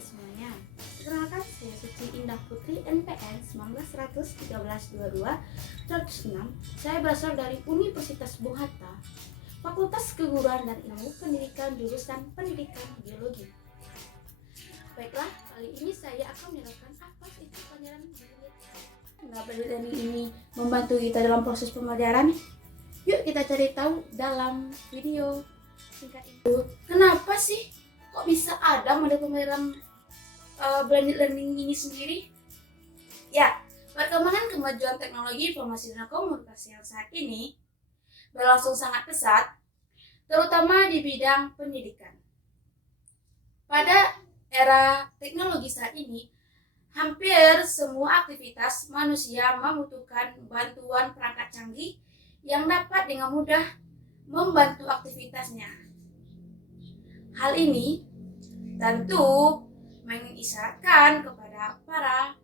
semuanya. Perkenalkan, saya Suci Indah Putri NPM 1913-22-106. Saya berasal dari Universitas Bung Hatta, Fakultas Keguruan dan Ilmu Pendidikan jurusan Pendidikan Biologi. Baiklah, kali ini saya akan menerangkan apa itu pelajaran blended. Blended ini membantu kita dalam proses pembelajaran. Yuk kita cari tahu dalam video singkat ini. Kenapa sih kok bisa ada model pembelajaran blended learning ini sendiri? Ya, perkembangan kemajuan teknologi informasi dan komunikasi yang saat ini berlangsung sangat pesat, terutama di bidang pendidikan. Pada era teknologi saat ini, hampir semua aktivitas manusia membutuhkan bantuan perangkat canggih yang dapat dengan mudah membantu aktivitasnya. Hal ini tentu mengisyaratkan kepada para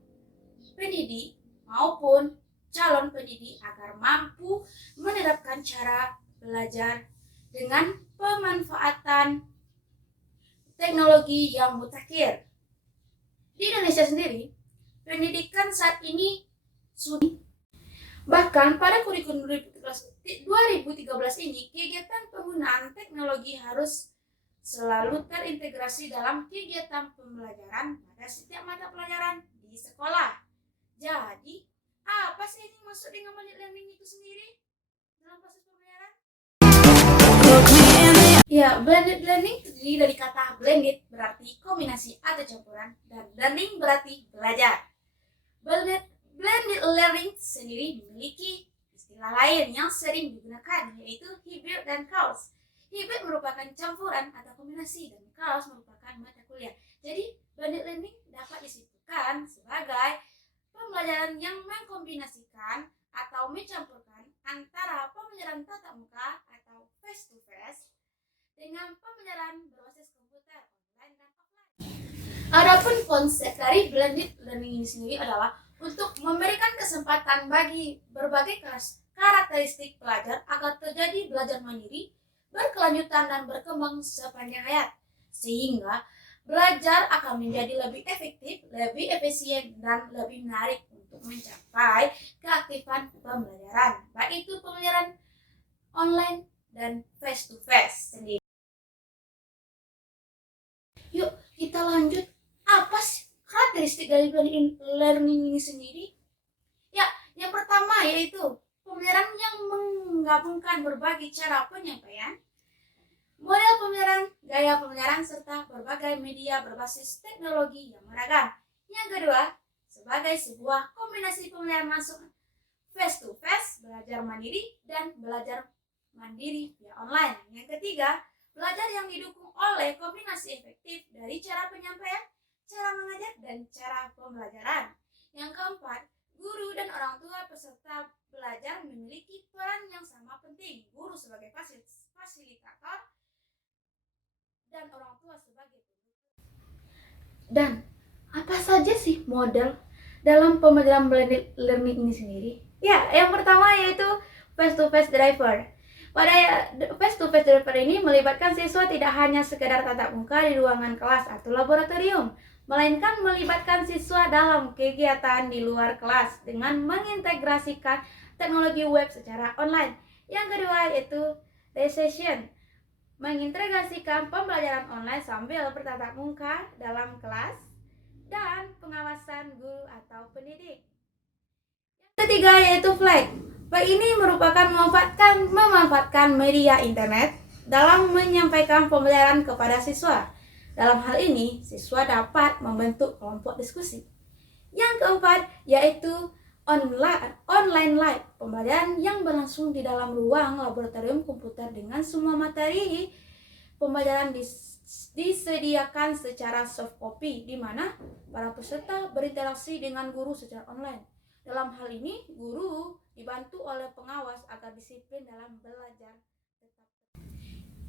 pendidik maupun calon pendidik agar mampu menerapkan cara belajar dengan pemanfaatan teknologi yang mutakhir. Di Indonesia sendiri, pendidikan saat ini sudah bahkan pada kurikulum 2013 ini, kegiatan penggunaan teknologi harus selalu terintegrasi dalam kegiatan pembelajaran pada setiap mata pelajaran di sekolah. Jadi, apa sih ini maksud dengan blended learning itu sendiri dalam proses pembelajaran? Ya, blended learning terdiri dari kata blended berarti kombinasi atau campuran dan learning berarti belajar. Blended learning sendiri memiliki istilah lain yang sering digunakan, yaitu hybrid dan course. Hybrid merupakan campuran atau kombinasi dan course merupakan mata kuliah. Jadi, blended learning dapat disebutkan sebagai pembelajaran yang mengkombinasikan atau mencampurkan antara pembelajaran tatap muka atau face to face dengan pembelajaran berbasis komputer online dan offline. Adapun konsep dari blended learning ini sendiri adalah untuk memberikan kesempatan bagi berbagai karakteristik pelajar agar terjadi belajar mandiri, berkelanjutan dan berkembang sepanjang hayat, sehingga belajar akan menjadi lebih efektif, lebih efisien dan lebih menarik untuk mencapai keaktifan pembelajaran, baik itu pembelajaran online dan face to face sendiri. Yuk kita lanjut, apa sih karakteristik dari blended learning ini sendiri? Ya, yang pertama yaitu pembelajaran yang menggabungkan berbagai cara penyampaian, model pembelajaran, gaya pembelajaran, serta berbagai media berbasis teknologi yang beragam. Yang kedua, sebagai sebuah kombinasi pembelajaran langsung face to face, belajar mandiri, dan belajar mandiri via online. Yang ketiga, belajar yang didukung oleh kombinasi efektif dari cara penyampaian, cara mengajar, dan cara pembelajaran. Yang keempat, guru dan orang tua peserta belajar memiliki peran yang sama penting. Guru sebagai fasilitator dan orang tua sebagai pendukung. Dan apa saja sih model dalam pembelajaran blended learning ini sendiri? Ya, yang pertama yaitu face-to-face driver. Pada face-to-face driver ini melibatkan siswa tidak hanya sekedar tatap muka di ruangan kelas atau laboratorium, melainkan melibatkan siswa dalam kegiatan di luar kelas dengan mengintegrasikan teknologi web secara online. Yang kedua yaitu session, mengintegrasikan pembelajaran online sambil bertatap muka dalam kelas dan pengawasan guru atau pendidik. Yang ketiga yaitu flag. Flag ini merupakan memanfaatkan media internet dalam menyampaikan pembelajaran kepada siswa. Dalam hal ini, siswa dapat membentuk kelompok diskusi. Yang keempat yaitu online live, pembelajaran yang berlangsung di dalam ruang laboratorium komputer dengan semua materi pembelajaran disediakan secara soft copy, di mana para peserta berinteraksi dengan guru secara online. Dalam hal ini, guru dibantu oleh pengawas agar disiplin dalam belajar.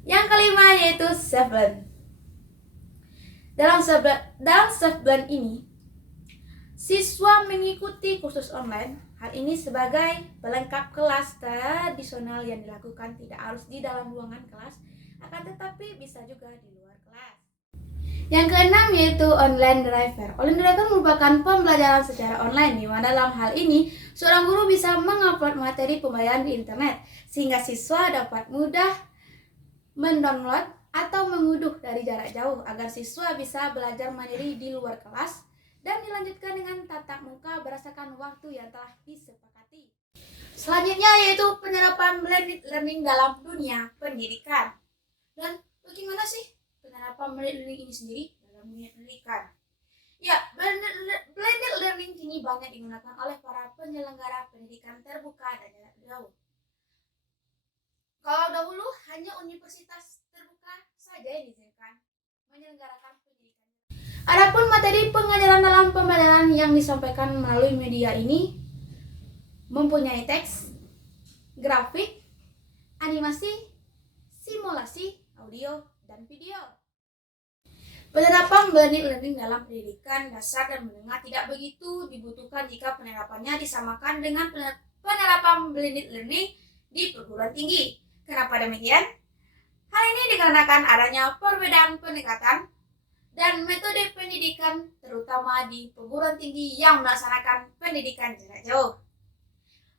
Yang kelima yaitu self-learn. Dalam self-learn ini, siswa mengikuti kursus online. Hal ini sebagai pelengkap kelas tradisional yang dilakukan tidak harus di dalam ruangan kelas, akan tetapi bisa juga di luar kelas. Yang keenam yaitu online driver. Online driver merupakan pembelajaran secara online di mana dalam hal ini seorang guru bisa mengupload materi pembelajaran di internet sehingga siswa dapat mudah mendownload atau mengunduh dari jarak jauh agar siswa bisa belajar mandiri di luar kelas dan dilanjutkan dengan tatap muka berdasarkan waktu yang telah disepakati. Selanjutnya yaitu penerapan blended learning dalam dunia pendidikan. Dan bagaimana sih penerapan blended learning ini sendiri dalam dunia pendidikan? Ya, blended learning kini banyak digunakan oleh para penyelenggara pendidikan terbuka dan jarak jauh. Kalau dahulu hanya universitas terbuka saja yang diizinkan menyelenggarakan pendidikan. Adapun materi pengajaran dalam pembelajaran yang disampaikan melalui media ini mempunyai teks, grafik, animasi, simulasi, audio, dan video. Penerapan blended learning dalam pendidikan dasar dan menengah tidak begitu dibutuhkan jika penerapannya disamakan dengan penerapan blended learning di perguruan tinggi. Kenapa demikian? Hal ini dikarenakan adanya perbedaan pendekatan dan metode pendidikan terutama di perguruan tinggi yang melaksanakan pendidikan jarak jauh.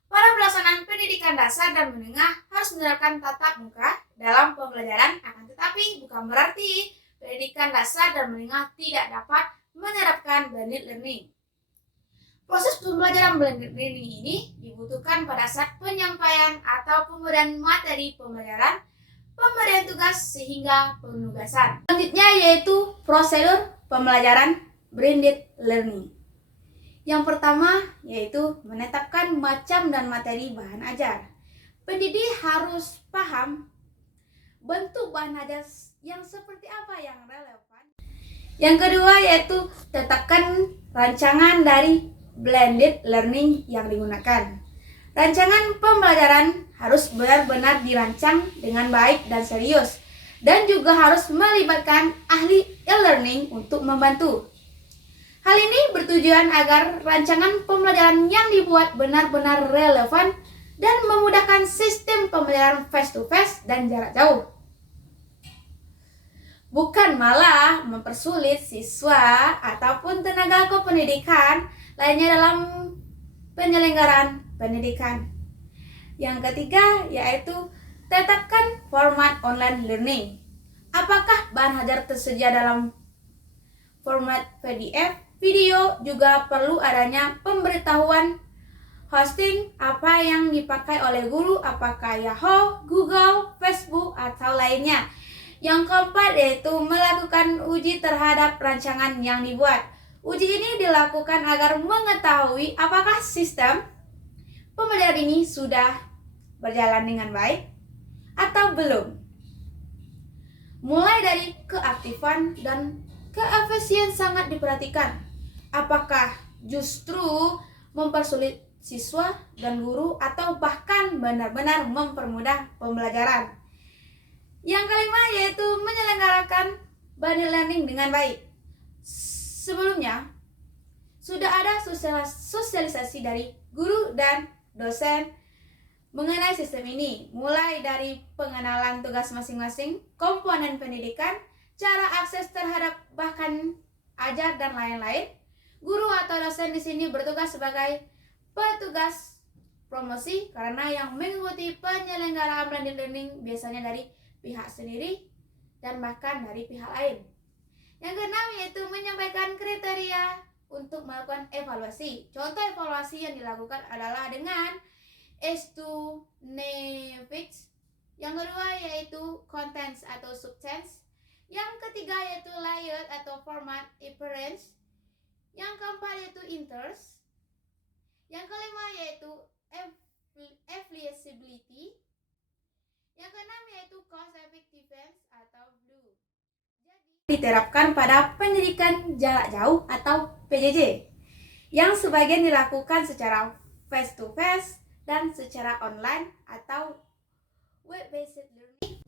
Para pelaksanaan pendidikan dasar dan menengah harus menerapkan tatap muka dalam pembelajaran, akan tetapi bukan berarti pendidikan dasar dan menengah tidak dapat menerapkan blended learning. Proses pembelajaran blended learning ini dibutuhkan pada saat penyampaian atau pemberian materi pembelajaran, pemberian tugas sehingga penugasan. Selanjutnya yaitu prosedur pembelajaran blended learning. Yang pertama yaitu menetapkan macam dan materi bahan ajar. Pendidik harus paham bentuk bahan ajar yang seperti apa yang relevan. Yang kedua yaitu tetapkan rancangan dari blended learning yang digunakan. Rancangan pembelajaran harus benar-benar dirancang dengan baik dan serius dan juga harus melibatkan ahli e-learning untuk membantu. Hal ini bertujuan agar rancangan pembelajaran yang dibuat benar-benar relevan dan memudahkan sistem pembelajaran face-to-face dan jarak jauh. Bukan malah mempersulit siswa ataupun tenaga kependidikan lainnya dalam penyelenggaraan pendidikan. Yang ketiga yaitu tetapkan format online learning. Apakah bahan ajar tersedia dalam format PDF, video, juga perlu adanya pemberitahuan hosting apa yang dipakai oleh guru, apakah Yahoo, Google, Facebook, atau lainnya. Yang keempat yaitu melakukan uji terhadap rancangan yang dibuat. Uji ini dilakukan agar mengetahui apakah sistem pembelajaran ini sudah berjalan dengan baik atau belum. Mulai dari keaktifan dan keefisien sangat diperhatikan. Apakah justru mempersulit siswa dan guru atau bahkan benar-benar mempermudah pembelajaran. Yang kelima yaitu menyelenggarakan blended learning dengan baik. Sebelumnya sudah ada sosialisasi dari guru dan dosen mengenai sistem ini, mulai dari pengenalan tugas masing-masing, komponen pendidikan, cara akses terhadap bahkan ajar dan lain-lain. Guru atau dosen di sini bertugas sebagai petugas promosi karena yang mengikuti penyelenggaraan blended learning biasanya dari pihak sendiri dan bahkan dari pihak lain. Yang keenam yaitu menyampaikan kriteria untuk melakukan evaluasi. Contoh evaluasi yang dilakukan adalah dengan S2 Nevix. Yang kedua yaitu contents atau substance. Yang ketiga yaitu layout atau format appearance. Yang keempat yaitu interest. Yang kelima yaitu accessibility. Yang keenam yaitu cost effectiveness atau blue. Diterapkan pada pendidikan jarak jauh atau PJJ yang sebagian dilakukan secara face to face dan secara online atau web based learning.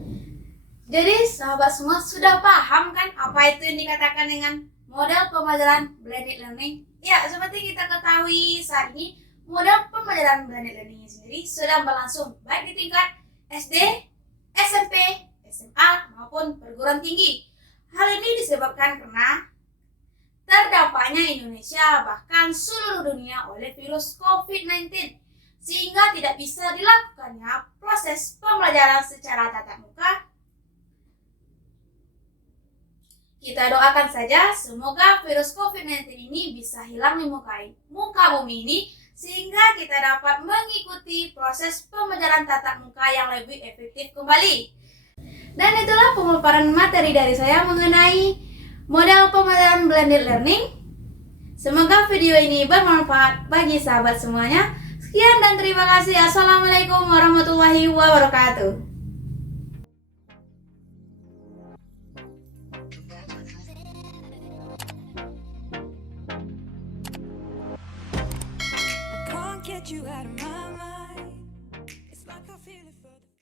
Jadi sahabat semua sudah paham kan apa itu yang dikatakan dengan model pembelajaran blended learning? Ya, seperti kita ketahui saat ini model pembelajaran blended learning sendiri sedang berlangsung baik di tingkat SD, SMP, SMA maupun perguruan tinggi. Hal ini disebabkan karena terdampaknya Indonesia bahkan seluruh dunia oleh virus COVID-19, sehingga tidak bisa dilakukannya proses pembelajaran secara tatap muka. Kita doakan saja semoga virus COVID-19 ini bisa hilang di muka bumi ini, sehingga kita dapat mengikuti proses pembelajaran tatap muka yang lebih efektif kembali. Dan itulah pemaparan materi dari saya mengenai model pembelajaran blended learning. Semoga video ini bermanfaat bagi sahabat semuanya. Sekian dan terima kasih. Assalamualaikum warahmatullahi wabarakatuh.